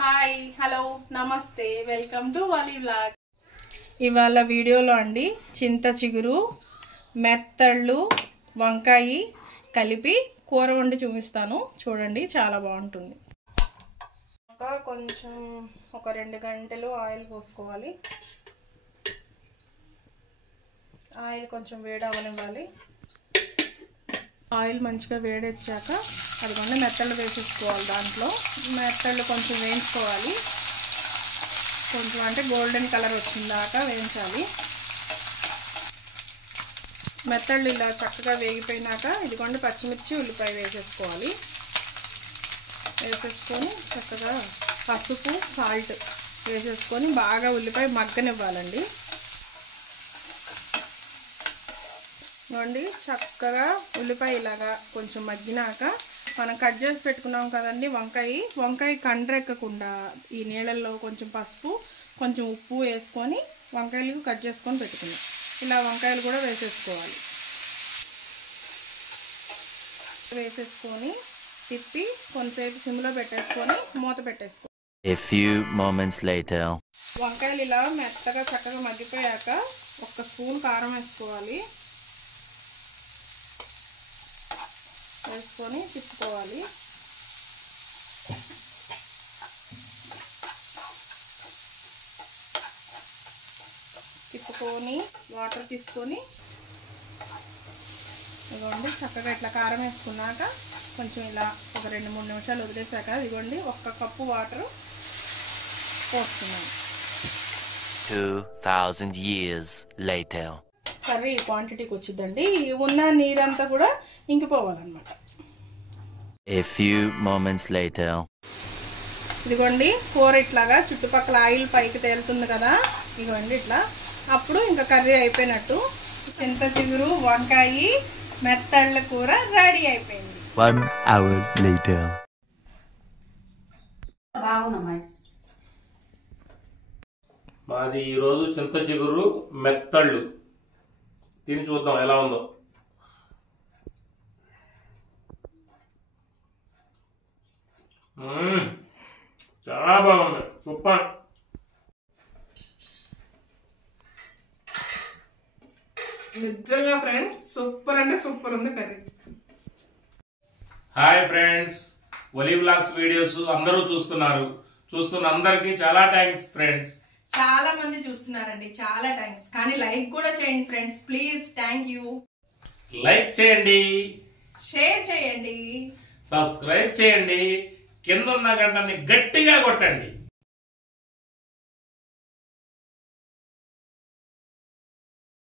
Hi hello నమస్తే welcome to volley vlog. ఇవాళ వీడియోలో అండి చింత చిగురు మెత్తళ్ళు వంకాయ కలిపి కూర వండి చూపిస్తాను. చూడండి, చాలా బాగుంటుంది. కొంచెం ఒక 2 గంటలు ఆయిల్ పోసుకోవాలి. ఆయిల్ కొంచెం వేడవనివ్వాలి. ఆయిల్ మంచిగా వేడెచ్చాక అదిగోండి మెత్తళ్ళు వేసేసుకోవాలి. దాంట్లో మెత్తళ్ళు కొంచెం వేయించుకోవాలి. కొంచెం అంటే గోల్డెన్ కలర్ వచ్చిందాకా వేయించాలి. మెత్తళ్ళు ఇలా చక్కగా వేగిపోయినాక ఇదిగోండి పచ్చిమిర్చి ఉల్లిపాయ వేసేసుకోవాలి. వేసేసుకొని చక్కగా పసుపు సాల్ట్ వేసేసుకొని బాగా ఉల్లిపాయ మగ్గనివ్వాలండి. ఇవ్వండి చక్కగా ఉల్లిపాయ ఇలాగా కొంచెం మగ్గినాక మనం కట్ చేసి పెట్టుకున్నాం కదండి వంకాయ కండ్రెక్కకుండా ఈ నీళ్ళల్లో కొంచెం పసుపు కొంచెం ఉప్పు వేసుకొని వంకాయలు కట్ చేసుకొని పెట్టుకున్నాం. ఇలా వంకాయలు కూడా వేసేసుకోవాలి. వేసేసుకొని తిప్పి కొంతసేపు సిమ్లో పెట్టేసుకొని మూత పెట్టేసుకోవాలి. A few moments later. వంకాయలు ఇలా మెత్తగా చక్కగా మగ్గిపోయాక 1 స్పూన్ కారం వేసుకోవాలి. వేసుకొని తిప్పుకోవాలి. తిప్పుకొని వాటర్ తీసుకొని ఇదిగోండి చక్కగా ఇట్లా కారం వేసుకున్నాక కొంచెం ఇలా ఒక 2-3 నిమిషాలు వదిలేసాక ఇదిగోండి 1 కప్పు వాటర్ పోస్తున్నాను. 2000 years later. కర్రీ ఈ క్వాంటిటీకి వచ్చిందండి. ఉన్న నీరంతా కూడా ఇంకిపోవాలన్నమాట. A few moments later. ఇదిగోండి కూర ఇట్లాగా చుట్టుపక్కల ఆయిల్ పైకి తేలుతుంది కదా, ఇదిగోండి ఇట్లా. అప్పుడు ఇంకా కర్రీ అయిపోయినట్టు. చింత చిగురు వంకాయ మెత్తళ్ళ కూర రెడీ అయిపోయింది. 1 hour later. మాది ఈరోజు చింత చిగురు మెత్తళ్ళు. తిని చూద్దాం ఎలా ఉందో. చాలా బాగుంది, సూపర్. నిజంగా ఫ్రెండ్స్ సూపర్ అంటే సూపర్ ఉంది curry. Hi friends, Oli vlogs videos అందరూ చూస్తున్న అందరికీ చాలా థ్యాంక్స్ ఫ్రెండ్స్. చాలా మంది చూస్తున్నారండి, చాలా థ్యాంక్స్. కానీ లైక్ కూడా చేయండి friends, please. Thank you. Like చేయండి, షేర్ చేయండి, సబ్స్క్రైబ్ చేయండి, కింద ఉన్న గంటని గట్టిగా కొట్టండి.